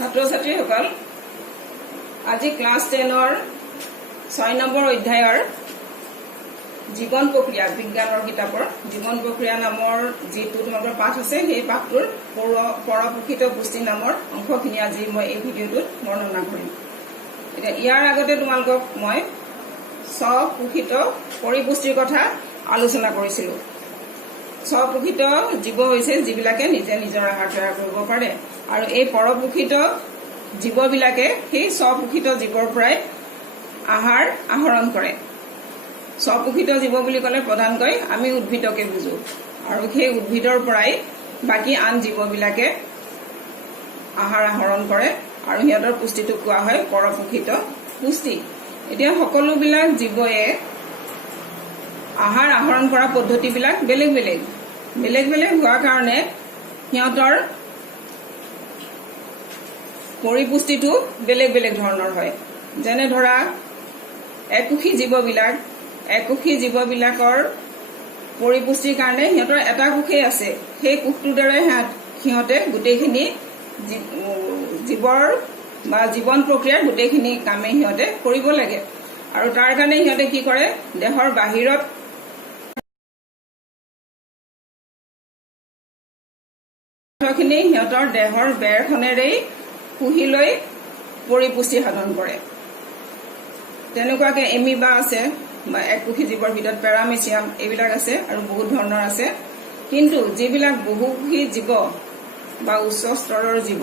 ছাত্ৰ ছাত্ৰীসকল আজি ক্লাছ 10ৰ 6 নম্বৰ অধ্যায়ৰ জীৱন প্ৰক্ৰিয়া বিজ্ঞানৰ কিতাপৰ জীৱন প্ৰক্ৰিয়া নামৰ যিটো তোমালোকৰ পাঠ আছে সেই পাঠটোৰ পৰপোষিত পুষ্টি নামৰ অংশখিনি আজি মই এই ভিডিঅ'টোত বৰ্ণনা কৰিম। এতিয়া ইয়াৰ আগতে তোমালোকক মই স্বপোষিত পৰিপুষ্টিৰ কথা আলোচনা কৰিছিলোঁ। স্বপোষিত জীৱ হৈছে যিবিলাকে নিজে নিজৰ আহাৰ তৈয়াৰ কৰিব পাৰে আৰু এই পৰপোষিত জীৱবিলাকে সেই স্বপোষিত জীৱৰ পৰাই আহাৰ আহৰণ কৰে। স্বপোষিত জীৱ বুলি ক'লে প্ৰধানকৈ আমি উদ্ভিদকে বুজো আৰু সেই উদ্ভিদৰ পৰাই বাকী আন জীৱবিলাকে আহাৰ আহৰণ কৰে আৰু সিহঁতৰ পুষ্টিটো কোৱা হয় পৰপোষিত পুষ্টি। এতিয়া সকলোবিলাক জীৱয়ে আহাৰ আহৰণ কৰা পদ্ধতিবিলাক বেলেগ বেলেগ হোৱাৰ কাৰণে সিহঁতৰ পৰিপুষ্টিটো বেলেগ ধৰণৰ হয়। যেনে ধৰা একোষী জীৱবিলাকৰ পৰিপুষ্টিৰ কাৰণে সিহঁতৰ এটা কোষেই আছে, সেই কোষটোৰ দ্বাৰা সিহঁতে গোটেইখিনি জীৱৰ বা জীৱন প্ৰক্ৰিয়াৰ গোটেইখিনি কামেই সিহঁতে কৰিব লাগে আৰু তাৰ কাৰণে সিহঁতে কি কৰে, দেহৰ বাহিৰত খিনি সিহঁতৰ দেহৰ বেৰখনেৰেই পুহি লৈ পৰিপুষ্টি সাধন কৰে। তেনেকুৱাকে এমিবা আছে বা একোষী জীৱৰ ভিতৰত পেৰামেচিয়াম এইবিলাক আছে আৰু বহুত ধৰণৰ আছে। কিন্তু যিবিলাক বহুকোষী জীৱ বা উচ্চ স্তৰৰ জীৱ,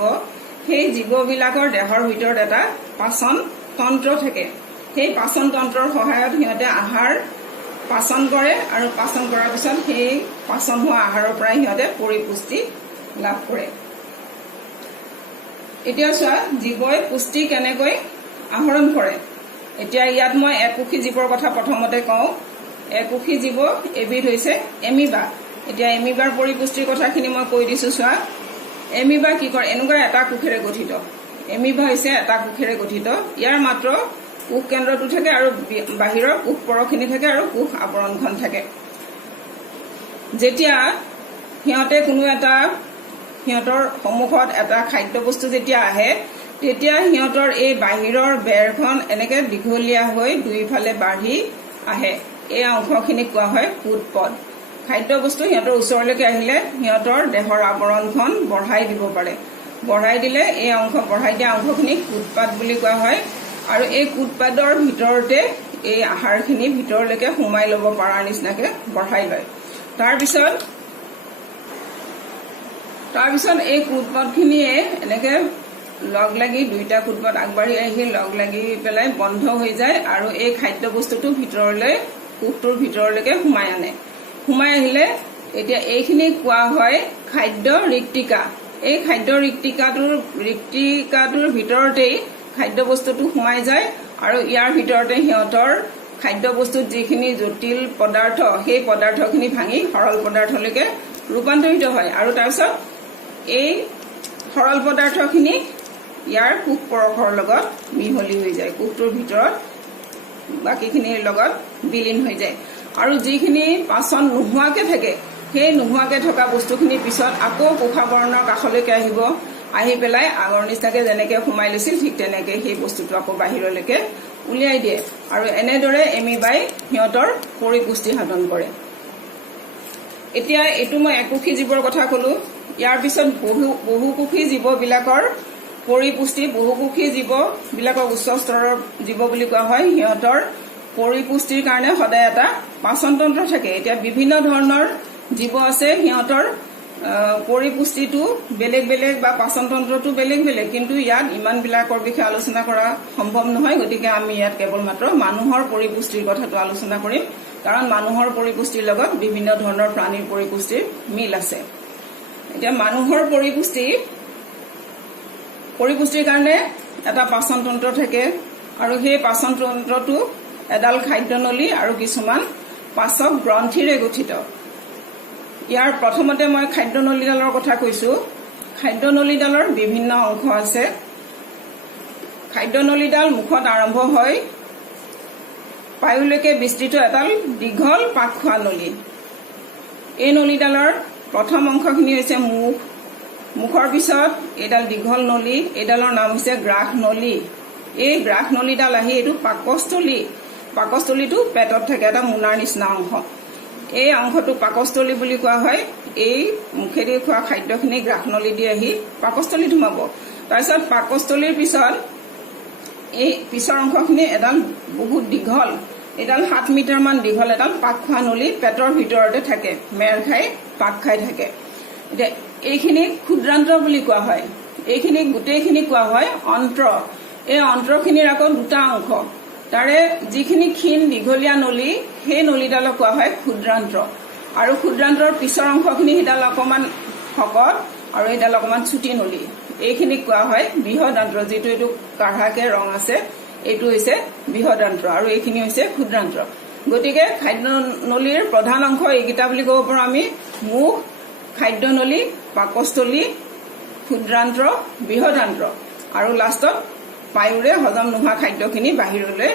সেই জীৱবিলাকৰ দেহৰ ভিতৰত এটা পাচন তন্ত্ৰ থাকে। সেই পাচন তন্ত্ৰৰ সহায়ত সিহঁতে আহাৰ পাচন কৰে আৰু পাচন কৰাৰ পিছত সেই পাচন হোৱা আহাৰৰ পৰাই সিহঁতে পৰিপুষ্টি লাভ কৰে। এতিয়া চোৱা জীৱই পুষ্টি কেনেকৈ আহৰণ কৰে। এতিয়া ইয়াত মই একোষী জীৱৰ কথা প্ৰথমতে কওঁ। একোষী জীৱ এবিধ হৈছে এমিবা। এতিয়া এমিবাৰ পৰিপুষ্টিৰ কথাখিনি মই কৈ দিছো। চোৱা এমিবা কি কৰে, এনেকুৱা এটা কোষেৰে গঠিত। এমিবা হৈছে এটা কোষেৰে গঠিত। ইয়াৰ মাত্ৰ কোষ কেন্দ্ৰটো থাকে আৰু বাহিৰৰ কোষ পৰখিনি থাকে আৰু কোষ আৱৰণখন থাকে। যেতিয়া সিহঁতে কোনো এটা সিহঁতৰ সন্মুখত এটা খাদ্য বস্তু যেতিয়া আহে, তেতিয়া সিহঁতৰ এই বাহিৰৰ বেৰখন এনেকে দীঘলীয়া হৈ দুইফালে বাঢ়ি আহে। এই অংশখিনিক কোৱা হয় কুদপদ। খাদ্য বস্তু সিহঁতৰ ওচৰলৈকে আহিলে সিহঁতৰ দেহৰ আৱৰণখন বঢ়াই দিব পাৰে। বঢ়াই দিলে এই বঢ়াই দিয়া অংশখিনিক কুদপাদ বুলি কোৱা হয় আৰু এই কুদপাদৰ ভিতৰতে এই আহাৰখিনি ভিতৰলৈকে সোমাই ল'ব পৰাৰ নিচিনাকে বঢ়াই লয়। তাৰপিছত এই কুদপদখিনিয়ে এনেকে লগ লাগি দুইটা কুদপদ আগবাঢ়ি আহি লগ লাগি পেলাই বন্ধ হৈ যায় আৰু এই খাদ্য বস্তুটো ভিতৰলৈ কোষটোৰ ভিতৰলৈকে সোমাই আনে। সোমাই আহিলে এতিয়া এইখিনি কোৱা হয় খাদ্য ৰিক্তিকা। এই খাদ্য ৰিক্তিকাটোৰ ভিতৰতেই খাদ্য বস্তুটো সোমাই যায় আৰু ইয়াৰ ভিতৰতে সিহঁতৰ খাদ্য বস্তুত যিখিনি জটিল পদাৰ্থ, সেই পদাৰ্থখিনি ভাঙি সৰল পদাৰ্থলৈকে ৰূপান্তৰিত হয় আৰু তাৰপিছত এই সৰল পদাৰ্থখিনি ইয়াৰ কোষ পৰশৰ লগত মিহলি হৈ যায়, কোষটোৰ ভিতৰত বাকীখিনিৰ লগত বিলীন হৈ যায় আৰু যিখিনি পাচন নোহোৱাকে থাকে, সেই নোহোৱাকে থকা বস্তুখিনি পিছত আকৌ কোষাৱৰণৰ কাষলৈকে আহিব। আহি পেলাই আগৰ নিচিনাকে যেনেকে সোমাই লৈছিল ঠিক তেনেকে সেই বস্তুটো আকৌ বাহিৰলৈকে উলিয়াই দিয়ে আৰু এনেদৰে এমিবাই সিহঁতৰ পৰিপুষ্টি সাধন কৰে। এতিয়া এইটো মই একোষী জীৱৰ কথা কলো। ইয়াৰ পিছত বহুকোষী জীৱবিলাকৰ পৰিপুষ্টি, বহুকোষী জীৱবিলাকৰ উচ্চ স্তৰৰ জীৱ বুলি কোৱা হয়। সিহঁতৰ পৰিপুষ্টিৰ কাৰণে সদায় এটা পাচন তন্ত্ৰ থাকে। এতিয়া বিভিন্ন ধৰণৰ জীৱ আছে, সিহঁতৰ পৰিপুষ্টিটো বেলেগ বা পাচন তন্ত্ৰটো বেলেগ, কিন্তু ইয়াত ইমানবিলাকৰ বিষয়ে আলোচনা কৰা সম্ভৱ নহয়। গতিকে আমি ইয়াত কেৱল মাত্ৰ মানুহৰ পৰিপুষ্টিৰ কথাটো আলোচনা কৰিম, কাৰণ মানুহৰ পৰিপুষ্টিৰ লগত বিভিন্ন ধৰণৰ প্ৰাণীৰ পৰিপুষ্টিৰ মিল আছে। এতিয়া মানুহৰ পৰিপুষ্টিৰ কাৰণে এটা পাচন তন্ত্ৰ থাকে আৰু সেই পাচন তন্ত্ৰটো এডাল খাদ্যনলী আৰু কিছুমান পাচক গ্ৰন্থিৰে গঠিত। ইয়াৰ প্ৰথমতে মই খাদ্যনলীডালৰ কথা কৈছো। খাদ্যনলীডালৰ বিভিন্ন অংশ আছে। খাদ্যনলীডাল মুখত আৰম্ভ হয় পায়ুলৈকে বিস্তৃত এডাল দীঘল পাক খোৱা নলী। এই নলীডালৰ প্ৰথম অংশখিনি হৈছে মুখ। মুখৰ পিছত এডাল দীঘল নলী, এডালৰ নাম হৈছে গ্ৰাহ নলী। এই গ্ৰাহ নলীডাল আহি এইটো পাকস্থলী। পাকস্থলীটো পেটত থাকে, এটা মোনাৰ নিচিনা অংশ। এই অংশটো পাকস্থলী বুলি কোৱা হয়। এই মুখেদি খোৱা খাদ্যখিনি গ্ৰাহ নলী দি আহি পাকস্থলীত সোমাব। তাৰপিছত পাকস্থলীৰ পিছত এই পিছৰ অংশখিনি এডাল বহুত দীঘল, এডাল 7 মিটাৰমান দীঘল এডাল পাক খোৱা নলী পেটৰ ভিতৰতে থাকে, মেৰ খাই পাক খাই থাকে। এতিয়া এইখিনি ক্ষুদ্ৰান্ত্ৰ বুলি কোৱা হয়। এইখিনি গোটেইখিনি কোৱা হয় অন্ত্ৰ। এই অন্ত্ৰখিনিৰ আকৌ দুটা অংশ, তাৰে যিখিনি ক্ষীণ দীঘলীয়া নলী সেই নলীডালক কোৱা হয় ক্ষুদ্ৰান্ত্ৰ। আৰু ক্ষুদ্ৰান্ত্ৰৰ পিছৰ অংশখিনি সেইডাল অকণমান শকত আৰু এইডাল অকণমান চুটি নলী, এইখিনিক কোৱা হয় বৃহদান্ত্ৰ। যিটো এইটো কাঢ়াকে ৰং আছে এইটো হৈছে বৃহদান্ত্ৰ আৰু এইখিনি হৈছে ক্ষুদ্ৰান্ত্ৰ। গতিকে খাদ্য নলীৰ প্ৰধান অংশ এইকেইটা বুলি ক'ব পাৰোঁ আমি: মুখ, খাদ্য নলী, পাকস্থলী, ক্ষুদ্ৰান্ত্ৰ, বৃহদান্ত্ৰ। আৰু লাষ্টত পায়ুৰে হজম নোহোৱা খাদ্যখিনি বাহিৰলৈ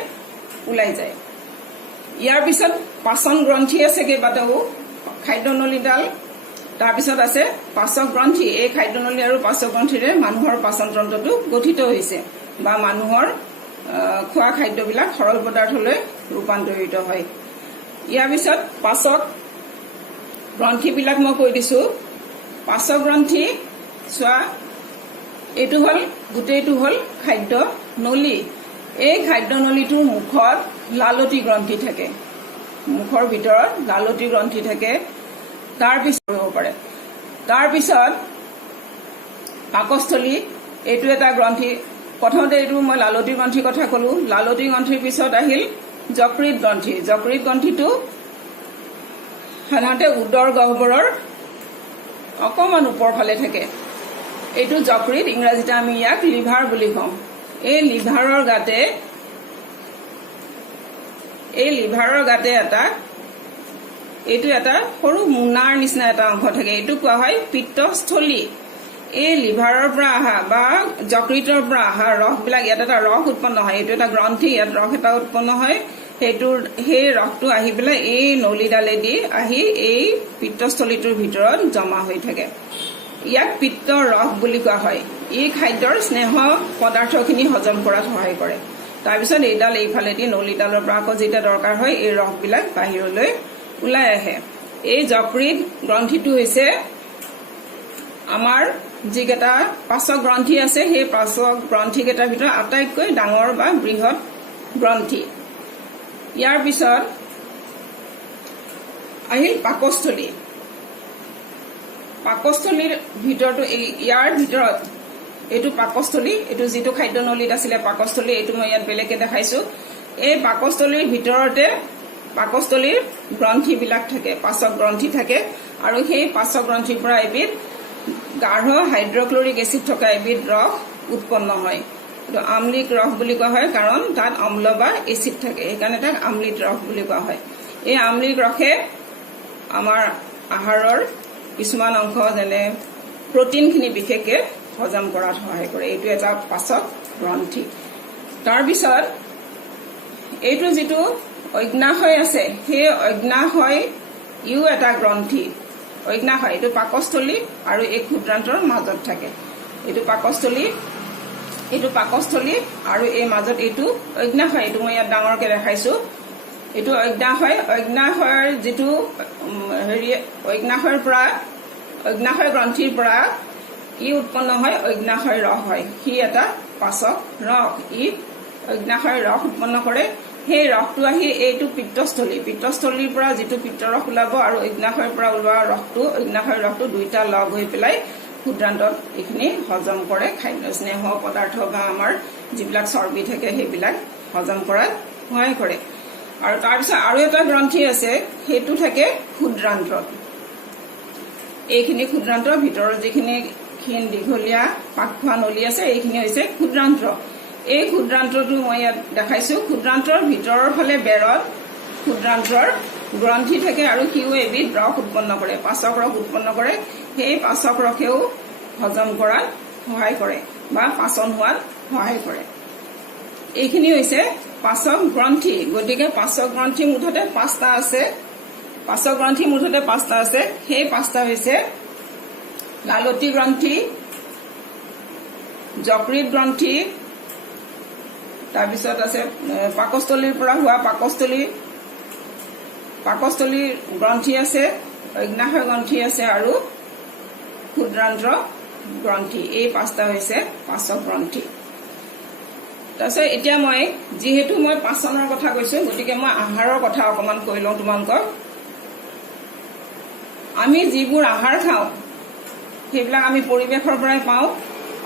ওলাই যায়। ইয়াৰ পিছত পাচন গ্ৰন্থি আছে কেইবাটাও। খাদ্য নলীডাল, তাৰপিছত আছে পাচক গ্ৰন্থি। এই খাদ্য নলী আৰু পাচক গ্ৰন্থিৰে মানুহৰ পাচন তন্ত্ৰটো গঠিত হৈছে বা মানুহৰ খোৱা খাদ্যবিলাক সৰল পদাৰ্থলৈ ৰূপান্তৰিত হয়। ইয়াৰ পিছত পাচক গ্ৰন্থিবিলাক মই কৈ দিছো। পাচক গ্ৰন্থি চোৱা, এইটো হ'ল গোটেইটো হ'ল খাদ্য নলী। এই খাদ্য নলীটোৰ মুখত লালতী গ্ৰন্থি থাকে, মুখৰ ভিতৰত লালতী গ্ৰন্থি থাকে। তাৰপিছত কৰিব পাৰে। তাৰপিছত পাকস্থলী, এইটো এটা গ্ৰন্থি। প্ৰথমতে এইটো মই লালতী গ্ৰন্থিৰ কথা ক'লো। লালতী গ্ৰন্থিৰ পিছত আহিল যকৃত গ্ৰন্থি। যকৃত গ্ৰন্থিটো সাধাৰণতে উদৰ গহ্বৰৰ অকণমান ওপৰ ফালে থাকে। এইটো যকৃত, ইংৰাজীতে আমি ইয়াক লিভাৰ বুলি কওঁ। এই লিভাৰৰ গাতে এইটো এটা সৰু মোনাৰ নিচিনা এটা অংশ থাকে, এইটো কোৱা হয় পিত্তস্থলী। এই লিভাৰৰ পৰা অহা বা যকৃতৰ পৰা অহা ৰসবিলাক, ইয়াত এটা ৰস উৎপন্ন হয়, এইটো এটা গ্ৰন্থি, ইয়াত ৰস এটা উৎপন্ন হয়। সেই ৰসটো আহি পেলাই এই নলীডালেদি আহি এই পিত্তস্থলীটোৰ ভিতৰত জমা হৈ থাকে। ইয়াক পিত্ত ৰস বুলি কোৱা হয়। ই খাদ্যৰ স্নেহ পদাৰ্থখিনি হজম কৰাত সহায় কৰে। তাৰপিছত এইডাল এইফালেদি নলীডালৰ পৰা আকৌ যেতিয়া দৰকাৰ হয় এই ৰসবিলাক বাহিৰলৈ ওলাই আহে। এই যকৃত গ্ৰন্থিটো হৈছে আমাৰ যিকেইটা পাচক গ্ৰন্থি আছে সেই পাচক গ্ৰন্থিকেইটাৰ ভিতৰত আটাইতকৈ ডাঙৰ বা বৃহৎ গ্ৰন্থি। ইয়াৰ পিছত আহিল পাকস্থলী। পাকস্থলীৰ ভিতৰতো ইয়াৰ ভিতৰত এইটো পাকস্থলী, এইটো যিটো খাদ্য নলীত আছিলে পাকস্থলী, এইটো মই ইয়াত বেলেগকে দেখাইছো। এই পাকস্থলীৰ ভিতৰতে পাকস্থলীৰ গ্ৰন্থিবিলাক থাকে, পাচক গ্ৰন্থি থাকে। আৰু সেই পাচক গ্ৰন্থিৰ পৰা এবিধ গাঢ় হাইড্ৰক্লৰিক এচিড থকা এবিধ ৰস উৎপন্ন হয়। এইটো আমলিক ৰস বুলি কোৱা হয়, কাৰণ তাত অম্ল বা এচিড থাকে, সেইকাৰণে তাক আমলিক ৰস বুলি কোৱা হয়। এই আমলিক ৰসে আমাৰ আহাৰৰ কিছুমান অংশ যেনে প্ৰটিনখিনি বিশেষকৈ হজম কৰাত সহায় কৰে। এইটো এটা পাচক গ্ৰন্থি। তাৰপিছত এইটো যিটো অগ্নাশয় আছে, সেই অগ্নাশয় ইও এটা গ্ৰন্থি। অগ্নাশয় এইটো পাকস্থলী আৰু এই ক্ষুদ্ৰান্তৰ মাজত থাকে। এইটো পাকস্থলী আৰু এই মাজত এইটো অগ্নাশয়। এইটো মই ইয়াত ডাঙৰকে দেখাইছো। এইটো অগ্নাশয়। অগ্নাশয়ৰ যিটো অগ্নাশয় গ্ৰন্থিৰ পৰা ই উৎপন্ন হয় অগ্নাশয় ৰস হয়। সি এটা পাচক ৰস। ই অগ্নাশয় ৰস উৎপন্ন কৰে। সেই ৰসটো আহি এইটো পিত্তস্থলীৰ পৰা যিটো পিত্তৰস ওলাব আৰু অগ্নাশয়ৰ পৰা ওলোৱা অগ্নাশয়ৰ ৰসটো দুইটা লগ হৈ পেলাই ক্ষুদ্ৰান্তত এইখিনি হজম কৰে। খাদ্য স্নেহ পদাৰ্থ বা আমাৰ যিবিলাক চৰ্বি থাকে সেইবিলাক হজম কৰাত সহায় কৰে। আৰু তাৰপিছত আৰু এটা গ্ৰন্থি আছে, সেইটো থাকে ক্ষুদ্ৰান্তত। এইখিনি ক্ষুদ্ৰান্তৰ ভিতৰৰ যিখিনি ক্ষীণ দীঘলীয়া পাক খোৱা নলী আছে এইখিনি হৈছে ক্ষুদ্ৰান্ত। এই ক্ষুদ্ৰান্তটো মই ইয়াত দেখাইছো। ক্ষুদ্ৰান্তৰ ভিতৰৰ ফালে বেৰত ক্ষুদ্ৰান্তৰ গ্ৰন্থি থাকে আৰু সিও এবিধ ৰস উৎপন্ন কৰে, পাচক ৰস উৎপন্ন কৰে। সেই পাচক ৰসেও হজম কৰাত সহায় কৰে বা পাচন হোৱাত সহায় কৰে। এইখিনি হৈছে পাচক গ্ৰন্থি। গতিকে পাচক গ্ৰন্থি মুঠতে 5টা আছে। পাচক গ্ৰন্থি মুঠতে 5টা আছে। সেই 5টা হৈছে লালতী গ্ৰন্থি, যকৃত গ্ৰন্থি, তাৰপিছত আছে পাকস্থলীৰ পৰা হোৱা পাকস্থলী গ্ৰন্থি আছে, অগ্নাশয় গ্ৰন্থি আছে আৰু ক্ষুদ্ৰান্ত্ৰ গ্ৰন্থি। এই 5টা হৈছে পাচক গ্ৰন্থি। তাৰপিছত এতিয়া মই যিহেতু মই পাচনৰ কথা কৈছো, গতিকে মই আহাৰৰ কথা অকমান কৈ লওঁ তোমালোকক। আমি যিবোৰ আহাৰ খাওঁ সেইবিলাক আমি পৰিৱেশৰ পৰাই পাওঁ,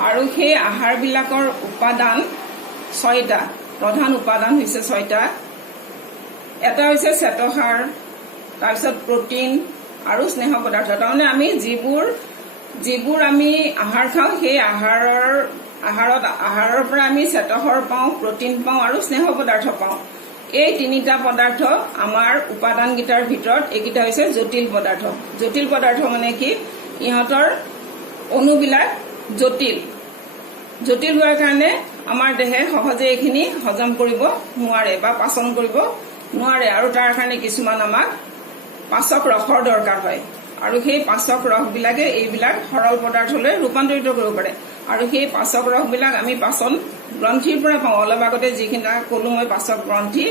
আৰু সেই আহাৰবিলাকৰ উপাদান 6টা, প্ৰধান উপাদান হৈছে 6টা। এটা হৈছে শ্বেতসাৰ, তাৰপিছত প্ৰটিন আৰু স্নেহ পদাৰ্থ। তাৰমানে আমি যিবোৰ আমি আহাৰ খাওঁ সেই আহাৰৰ পৰা আমি শ্বেতসাৰ পাওঁ, প্ৰটিন পাওঁ আৰু স্নেহ পদাৰ্থ পাওঁ। এই 3টা পদাৰ্থ আমাৰ উপাদানকেইটাৰ ভিতৰত এইকেইটা হৈছে জটিল পদাৰ্থ। জটিল পদাৰ্থ মানে কি, ইহঁতৰ অণুবিলাক জটিল হোৱাৰ কাৰণে আমাৰ দেহে সহজে এইখিনি হজম কৰিব নোৱাৰে বা পাচন কৰিব নোৱাৰে, আৰু তাৰ কাৰণে কিছুমান আমাক পাচক ৰসৰ দৰকাৰ হয়, আৰু সেই পাচক ৰসবিলাকে এইবিলাক সৰল পদাৰ্থলৈ ৰূপান্তৰিত কৰিব পাৰে। আৰু সেই পাচক ৰসবিলাক আমি পাচন গ্ৰন্থিৰ পৰা পাওঁ। অলপ আগতে যিখিনি কলো মই পাচক গ্ৰন্থি,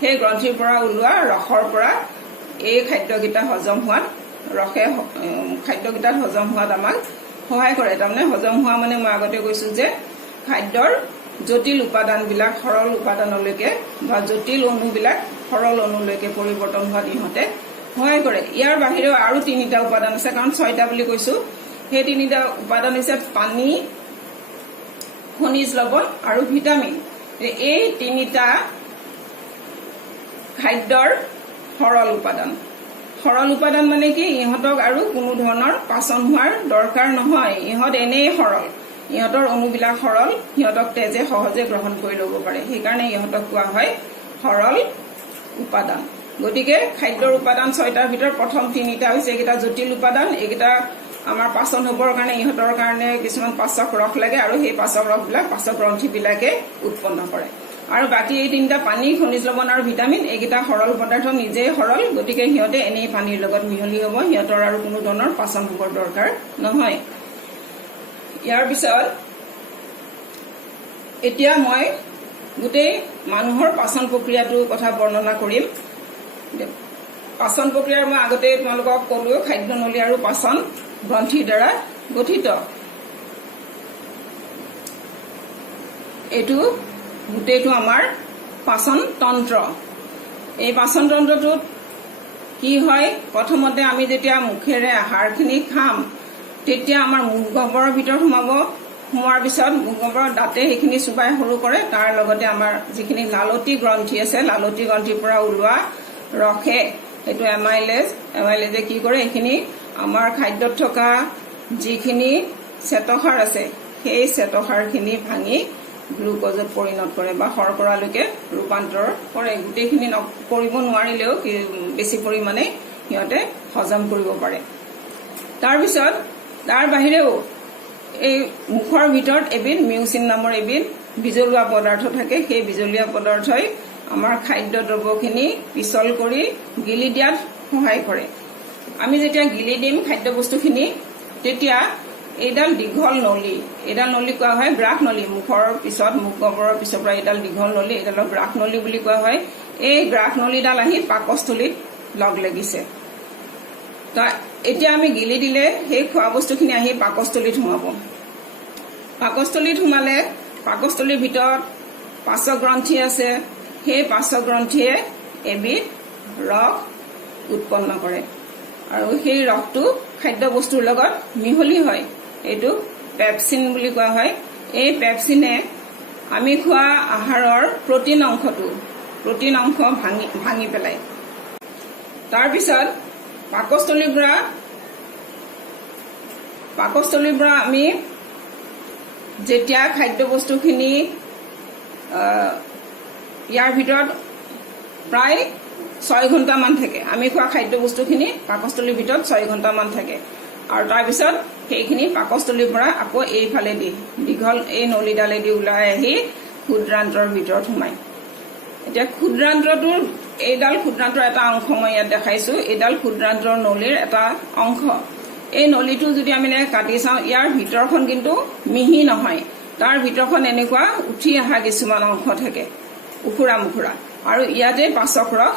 সেই গ্ৰন্থিৰ পৰা ওলোৱা ৰসৰ পৰা এই খাদ্যকেইটা হজম হোৱাত, ৰসে খাদ্যকেইটাত হজম হোৱাত আমাক সহায় কৰে। তাৰমানে হজম হোৱা মানে মই আগতে কৈছো যে খাদ্যৰ জটিল উপাদানবিলাক সৰল উপাদানলৈকে বা জটিল অণুবিলাক সৰল অণুলৈকে পৰিৱৰ্তন হোৱাত ইহঁতে সহায় কৰে। ইয়াৰ বাহিৰেও আৰু 3টা উপাদান আছে, কাৰণ 6টা বুলি কৈছো। সেই 3টা উপাদান হৈছে পানী, খনিজ লৱণ আৰু ভিটামিন। এই 3টা খাদ্যৰ সৰল উপাদান। সৰল উপাদান মানে কি, ইহঁতক আৰু কোনো ধৰণৰ পাচন হোৱাৰ দৰকাৰ নহয়, ইহঁত এনেই সৰল, ইহঁতৰ অণুবিলাক সৰল, সিহঁতক তেজে সহজে গ্ৰহণ কৰি ল'ব পাৰে, সেইকাৰণে ইহঁতক কোৱা হয় সৰল উপাদান। গতিকে খাদ্যৰ উপাদান 6টাৰ ভিতৰত প্ৰথম 3টা হৈছে এইকেইটা জটিল উপাদান। এইকেইটা আমাৰ পাচন হ'বৰ কাৰণে ইহঁতৰ কাৰণে কিছুমান পাচক ৰস লাগে, আৰু সেই পাচক ৰসবিলাক পাচক গ্ৰন্থিবিলাকে উৎপন্ন কৰে। আৰু বাকী এই 3টা পানী, খনিজ লৱণ আৰু ভিটামিন, এইকেইটা সৰল পদাৰ্থ, নিজেই সৰল, গতিকে সিহঁতে এনেই পানীৰ লগত মিহলি হ'ব, সিহঁতৰ আৰু কোনো ধৰণৰ পাচন হ'বৰ দৰকাৰ নহয়। ইয়াৰ পিছত এতিয়া মই গোটেই মানুহৰ পাচন প্ৰক্ৰিয়াটোৰ কথা বৰ্ণনা কৰিম। পাচন প্ৰক্ৰিয়াৰ মই আগতে তোমালোকক কলো, খাদ্যনলী আৰু পাচন গ্ৰন্থিৰ দ্বাৰা গঠিত। এইটো গোটেইটো আমাৰ পাচন তন্ত্ৰ। এই পাচন তন্ত্ৰটোত কি হয়, প্ৰথমতে আমি যেতিয়া মুখেৰে আহাৰখিনি খাম, তেতিয়া আমাৰ মুখ গহ্বৰৰ ভিতৰত সোমোৱাৰ পিছত মুখ গহ্বৰৰ দাঁতে সেইখিনি চুবাই সৰু কৰে। তাৰ লগতে আমাৰ যিখিনি লালতি গ্ৰন্থি আছে, লালতি গ্ৰন্থিৰ পৰা ওলোৱা ৰসে, এইটো এমাইলেজে কি কৰে, এইখিনি আমাৰ খাদ্যত থকা যিখিনি শ্বেতসাৰ আছে সেই শ্বেতসাৰখিনি ভাঙি গ্লুক'জত পৰিণত কৰে বা শৰ্কৰালৈকে ৰূপান্তৰ কৰে। গোটেইখিনি কৰিব নোৱাৰিলেও বেছি পৰিমাণে সিহঁতে হজম কৰিব পাৰে। তাৰপিছত তাৰ বাহিৰেও এই মুখৰ ভিতৰত এবিধ মিউচিন নামৰ এবিধ বিজলুৱা পদাৰ্থ থাকে। সেই বিজলুৱা পদাৰ্থই আমাৰ খাদ্য দ্ৰব্যখিনি পিছল কৰি গিলি দিয়াত সহায় কৰে। আমি যেতিয়া গিলি দিম খাদ্য বস্তুখিনি, তেতিয়া এইডাল দীঘল নলী, এইডাল নলী কোৱা হয় গ্ৰাস নলী। মুখৰ পিছত, মুখ গহ্বৰৰ পিছৰ পৰা এইডাল দীঘল নলী, এইডালক গ্ৰাস নলী বুলি কোৱা হয়। এই গ্ৰাস নলীডাল আহি পাকস্থলীত লগ লাগিছে। এতিয়া আমি গিলি দিলে সেই খোৱা বস্তুখিনি আহি পাকস্থলীত সোমাব। পাকস্থলীত সোমালে পাকস্থলীৰ ভিতৰত পাচক গ্ৰন্থি আছে। সেই পাচক গ্ৰন্থিয়ে এবিধ ৰস উৎপন্ন কৰে, আৰু সেই ৰসটো খাদ্য বস্তুৰ লগত মিহলি হয়। এইটো পেপচিন বুলি কোৱা হয়। এই পেপচিনে আমি খোৱা আহাৰৰ প্ৰটিন অংশ ভাঙি পেলায়। তাৰপিছত পাকস্থলীৰ পৰা আমি যেতিয়া খাদ্য বস্তুখিনি ইয়াৰ ভিতৰত প্ৰায় 6 ঘণ্টামান থাকে, আমি খোৱা খাদ্য বস্তুখিনি পাকস্থলীৰ ভিতৰত 6 ঘণ্টামান থাকে, আৰু তাৰপিছত সেইখিনি পাকস্থলীৰ পৰা আকৌ এইফালেদি দীঘল এই নলীডালেদি ওলাই আহি ক্ষুদ্ৰান্তৰ ভিতৰত সোমায়। এতিয়া এইডাল ক্ষুদ্ৰান্তৰ এটা অংশ মই ইয়াত দেখাইছো। এইডাল ক্ষুদ্ৰান্তৰ নলীৰ এটা অংশ। এই নলীটো যদি আমি কাটি চাওঁ, ইয়াৰ ভিতৰখন কিন্তু মিহি নহয়, তাৰ ভিতৰখন এনেকুৱা উঠি অহা কিছুমান অংশ থাকে উখুৰা মুখুৰা আৰু ইয়াতে পাচক ৰস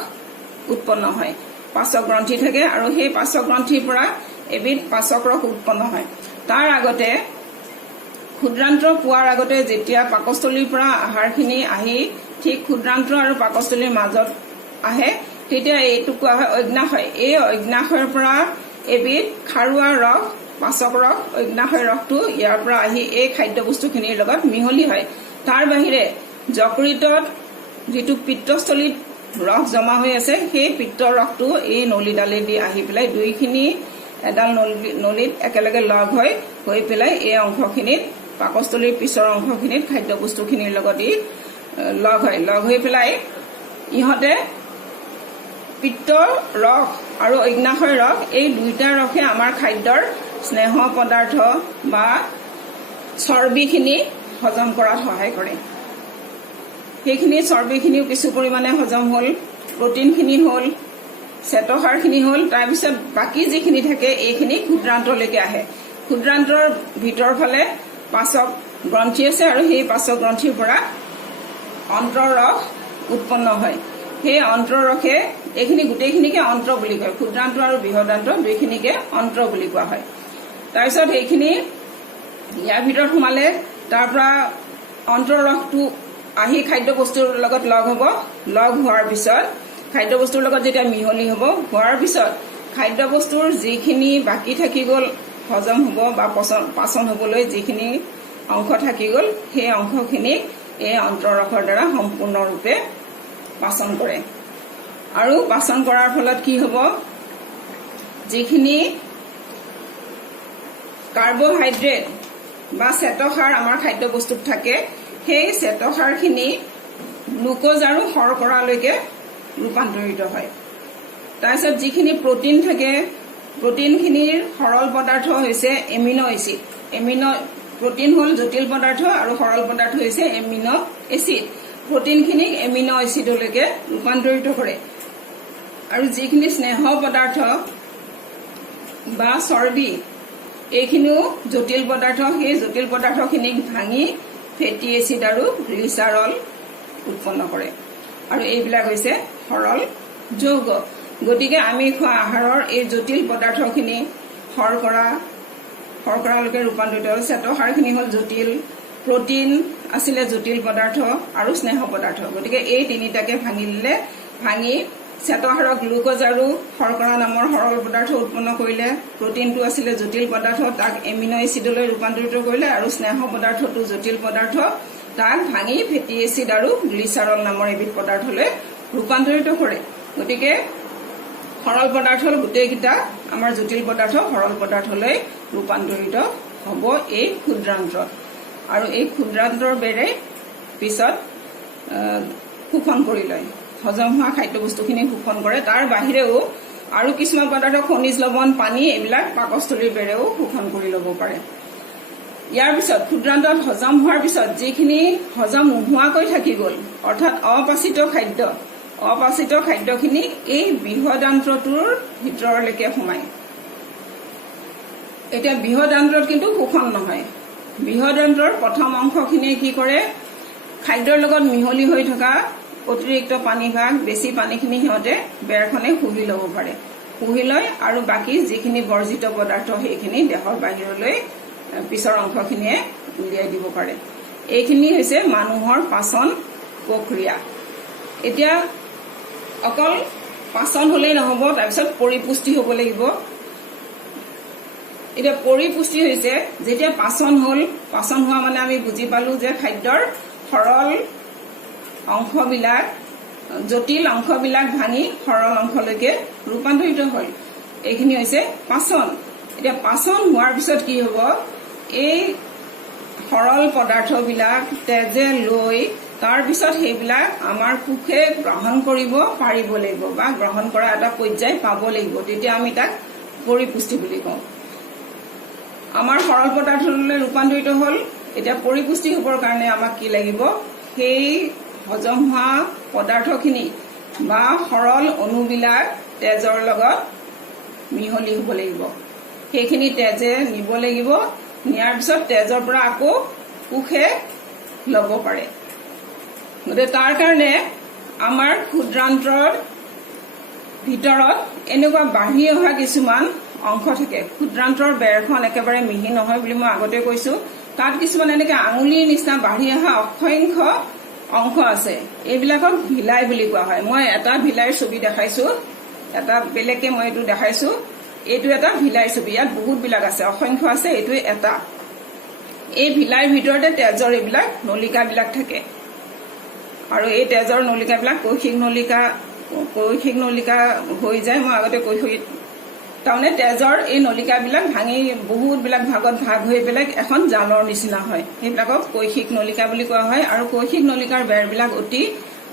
উৎপন্ন হয় পাচক গ্ৰন্থি থাকে আৰু সেই পাচক গ্ৰন্থিৰ পৰা এবিধ পাচক ৰস উৎপন্ন হয় তাৰ আগতে ক্ষুদ্ৰান্ত পোৱাৰ আগতে যেতিয়া পাকস্থলীৰ পৰা আহাৰখিনি আহি ঠিক ক্ষুদ্ৰান্ত আৰু পাকস্থলীৰ মাজত আহে তেতিয়া এইটো কোৱা হয় অগ্নাশয় এই অগ্নাশয়ৰ পৰা এবিধ খাৰুৱা ৰস পাচক ৰস অগ্নাশয় ৰসটো ইয়াৰ পৰা আহি এই খাদ্যবস্তুখিনিৰ লগত মিহলি হয় তাৰ বাহিৰে যকৃতত যিটো পিত্তস্থলীত ৰস জমা হৈ আছে সেই পিত্তৰ ৰসটো এই নলীডালেদি আহি পেলাই দুইখিনি এডাল নলীত একেলগে লগ হৈ পেলাই এই অংশখিনিত পাকস্থলীৰ পিছৰ অংশখিনিত খাদ্যবস্তুখিনিৰ লগত লগ হৈ পেলাই ইহঁতে পিত্তৰ ৰস আৰু অগ্নাশয় ৰস এই দুইটা ৰসে আমাৰ খাদ্যৰ স্নেহ পদাৰ্থ বা চৰ্বিখিনি হজম কৰাত সহায় কৰে সেইখিনি চৰ্বিখিনিও কিছু পৰিমাণে হজম হ'ল প্ৰটিনখিনি হ'ল শ্বেতসাৰখিনি হ'ল তাৰপিছত বাকী যিখিনি থাকে এইখিনি ক্ষুদ্ৰান্তলৈকে আহে ক্ষুদ্ৰান্তৰ ভিতৰ ফালে পাচক গ্ৰন্থি আছে আৰু সেই পাচক গ্ৰন্থিৰ পৰা অন্তৰৰস উৎপন্ন হয় সেই অন্তৰৰসে এইখিনি গোটেইখিনিকে অন্ত্ৰ বুলি কয় ক্ষুদ্ৰান্ত আৰু বৃহদান্ত দুইখিনিকে অন্ত্ৰ বুলি কোৱা হয় তাৰপিছত এইখিনি ইয়াৰ ভিতৰত সোমালে তাৰ পৰা অন্তৰৰসটো আহি খাদ্যবস্তুৰ লগত লগ হ'ব লগ হোৱাৰ পিছত খাদ্যবস্তুৰ লগত যেতিয়া মিহলি হ'ব হোৱাৰ পিছত খাদ্যবস্তুৰ যিখিনি বাকী থাকি গ'ল হজম হ'ব বা পাচন হ'বলৈ যিখিনি অংশ থাকি গ'ল সেই অংশখিনি এই অন্তৰৰসৰ দ্বাৰা সম্পূৰ্ণৰূপে পাচন কৰে আৰু পাচন কৰাৰ ফলত কি হ'ব যিখিনি কাৰ্বহাইড্ৰেট বা শ্বেতসাৰ আমাৰ খাদ্যবস্তুত থাকে সেই শ্বেতসাৰখিনি গ্লুকোজ আৰু শৰ্কৰালৈকে ৰূপান্তৰিত হয় তাৰপিছত যিখিনি প্ৰটিন থাকে প্ৰটিনখিনিৰ সৰল পদাৰ্থ হৈছে এমিনো এচিড প্ৰটিন হ'ল জটিল পদাৰ্থ আৰু সৰল পদাৰ্থ হৈছে এমিনো এচিড প্ৰটিনখিনিক এমিনো এচিডলৈকে ৰূপান্তৰিত কৰে আৰু যিখিনি স্নেহ পদাৰ্থ বা চৰ্বি এইখিনিও জটিল পদাৰ্থ সেই জটিল পদাৰ্থখিনিক ভাঙি ফেটি এচিড আৰু গ্লিচাৰল উৎপন্ন কৰে আৰু এইবিলাক হৈছে সৰল যৌগ গতিকে আমি খোৱা আহাৰৰ এই জটিল পদাৰ্থখিনি শৰ্কৰালৈকে ৰূপান্তৰিত হ'ল শ্বেতসাৰখিনি হ'ল জটিল প্ৰটিন আছিলে জটিল পদাৰ্থ আৰু স্নেহ পদাৰ্থ গতিকে এই তিনিটাকে ভাঙি শ্বেতসাৰক গ্লুকোজ আৰু শৰ্কৰা নামৰ সৰল পদাৰ্থ উৎপন্ন কৰিলে প্ৰটিনটো আছিলে জটিল পদাৰ্থ তাক এমিনো এচিডলৈ ৰূপান্তৰিত কৰিলে আৰু স্নেহ পদাৰ্থটো জটিল পদাৰ্থ তাক ভাঙি ফেটি এচিড আৰু গ্লিচাৰল নামৰ এবিধ পদাৰ্থলৈ ৰূপান্তৰিত কৰে গতিকে সৰল পদাৰ্থ গোটেইকেইটা আমাৰ জটিল পদাৰ্থ সৰল পদাৰ্থলৈ ৰূপান্তৰিত হ'ব এই ক্ষুদ্ৰান্তত আৰু এই ক্ষুদ্ৰান্তৰ বেৰে পিছত শোষণ কৰি লয় হজম হোৱা খাদ্যবস্তুখিনি শোষণ কৰে তাৰ বাহিৰেও আৰু কিছুমান পদাৰ্থ খনিজ লৱণ পানী এইবিলাক পাকস্থলীৰ বেৰেও শোষণ কৰি ল'ব পাৰে ইয়াৰ পিছত ক্ষুদ্ৰান্তত হজম হোৱাৰ পিছত যিখিনি হজম নোহোৱাকৈ থাকি গ'ল অৰ্থাৎ অপাচিত খাদ্যখিনি এই বৃহদান্ত্ৰটোৰ ভিতৰলৈকে সোমায় এতিয়া বৃহদান্ত্ৰত কিন্তু শোষণ নহয় বৃহদান্ত্ৰৰ প্ৰথম অংশখিনিয়ে কি কৰে খাদ্যৰ লগত মিহলি হৈ থকা অতিৰিক্ত পানীভাগ বেছি পানীখিনি সিহঁতে বেৰখনে শুহি ল'ব পাৰে শুহি লয় আৰু বাকী যিখিনি বৰ্জিত পদাৰ্থ সেইখিনি দেহৰ বাহিৰলৈ পিছৰ অংশখিনিয়ে উলিয়াই দিব পাৰে এইখিনি হৈছে মানুহৰ পাচন প্ৰক্ৰিয়া এতিয়া অকল পাচন হ'লেই নহ'ব তাৰপিছত পৰিপুষ্টি হ'ব লাগিব এতিয়া পৰিপুষ্টি হৈছে যেতিয়া পাচন হোৱা মানে আমি বুজি পালো যে খাদ্যৰ সৰল অংশবিলাক জটিল অংশবিলাক ভাঙি সৰল অংশলৈকে ৰূপান্তৰিত হয় এইখিনি হৈছে পাচন এতিয়া পাচন হোৱাৰ পিছত কি হ'ব এই সৰল পদাৰ্থবিলাক তেজে লৈ তাৰ পিছত সেইবিলাক আমাৰ কোষে গ্ৰহণ কৰিব পাৰিব লাগিব বা গ্ৰহণ কৰা এটা পৰ্যায় পাব লাগিব তেতিয়া আমি তাক পৰিপুষ্টি বুলি কওঁ আমাৰ সৰল পদাৰ্থলৈ ৰূপান্তৰিত হ'ল এতিয়া পৰিপুষ্টি হ'বৰ কাৰণে আমাক কি লাগিব সেই হজম হোৱা পদাৰ্থখিনি বা সৰল অণুবিলাক তেজৰ লগত মিহলি হ'ব লাগিব সেইখিনি তেজে নিব লাগিব নিয়াৰ পিছত তেজৰ পৰা আকৌ কোষে ল'ব পাৰে। গতিকে তাৰ কাৰণে আমাৰ ক্ষুদ্ৰান্ত্ৰৰ ভিতৰত এনেকুৱা বাঢ়ি অহা কিছুমান অংশ থাকে। ক্ষুদ্ৰান্ত্ৰৰ বেৰখন একেবাৰে মিহি নহয় বুলি মই আগতে কৈছো। তাত কিছুমান এনেকে আঙুলিৰ নিচিনা বাঢ়ি অহা অসংখ্য অংশ আছে। এইবিলাকক ভিলাই বুলি কোৱা হয়। মই এটা ভিলাইৰ ছবি দেখাইছো, এটা বেলেগকে মই এইটো দেখাইছো। এইটো এটা ভিলাইৰ ছবি, ইয়াত বহুত বিলাক আছে, অসংখ্য আছে, এইটো এটা। এই ভিলাইৰ ভিতৰতে তেজৰ এইবিলাক নলিকাবিলাক থাকে আৰু এই তেজৰ নলিকাবিলাক কৈশিক নলিকা হৈ যায়। মই আগতে কৈছো, তাৰমানে তেজৰ এই নলিকাবিলাক ভাঙি বহুত বিলাক ভাগত ভাগ হৈ পেলাই এখন জালৰ নিচিনা হয়। সেইবিলাকক কৈশিক নলিকা বুলি কোৱা হয়। আৰু কৈশিক নলিকাৰ বেৰবিলাক অতি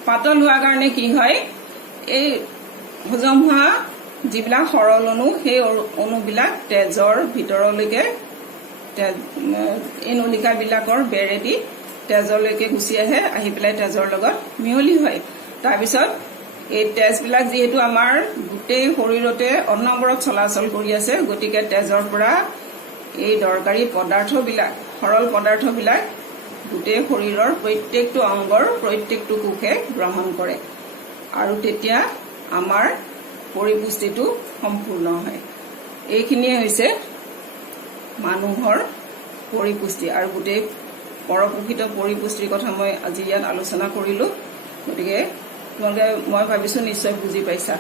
পাতল হোৱাৰ কাৰণে কি হয়, এই হজম হোৱা যিবিলাক সৰল অণু, সেই অণুবিলাক তেজৰ ভিতৰলৈকে এই নলিকাবিলাকৰ বেৰেদি তেজলৈকে গুচি আহে, আহি পেলাই তেজৰ লগত মিহলি হয়। তাৰপিছত এই তেজবিলাক যিহেতু আমাৰ গোটেই শৰীৰতে অনবৰত চলাচল কৰি আছে, গতিকে তেজৰ পৰা এই দৰকাৰী পদাৰ্থবিলাক, সৰল পদাৰ্থবিলাক গোটেই শৰীৰৰ প্ৰত্যেকটো অংগৰ প্ৰত্যেকটো কোষে গ্ৰহণ কৰে আৰু তেতিয়া আমাৰ পৰিপুষ্টিটো সম্পূৰ্ণ হয়। এইখিনিয়ে হৈছে মানুহৰ পৰিপুষ্টি। আৰু গোটেই পৰপোষিত পৰিপুষ্টিৰ কথা মই আজি ইয়াত আলোচনা কৰিলো। গতিকে তোমালোকে, মই ভাবিছো নিশ্চয় বুজি পাইছা।